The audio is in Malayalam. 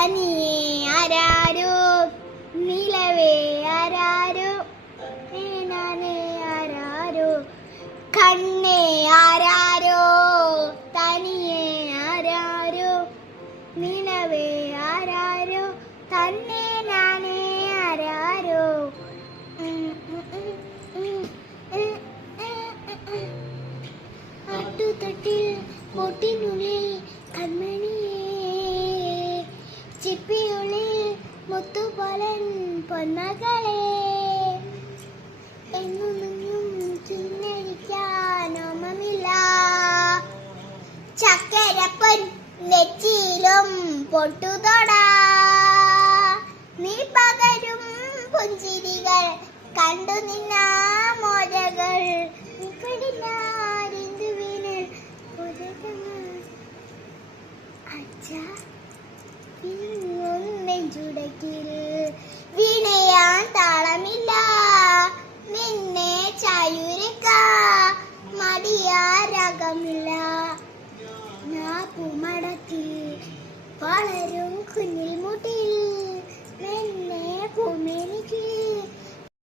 തനിയെ ആരാരോ നിലവേ ആരാരോ ഞാനേ ആരാരോ കണ്ണേ ആരാരോ തനിയെ ആരാരോ നിലവേ ആരാരോ തന്നെ ഞാനേ ആരാരോ ആട്ടുതൊട്ടിൽ പൊട്ടിനുള്ളിൽ കൺമണിയേ ചിപ്പിയുള്ളിൽ മുത്തുപോലൻ പൊന്മകളെ എങ്ങുമെങ്ങും ചിന്നടിക്കാൻ ഓമമില്ല ചക്കരപ്പൻ നെറ്റിയിലും പൊട്ടുതൊടാ നീ പകരും പുഞ്ചിരികൾ കണ്ടു നിന്നാ മോജകൾ നിൽക്കടിനാരിന്ദുവിന് അച്ഛ നെഞ്ചുടക്കിൽ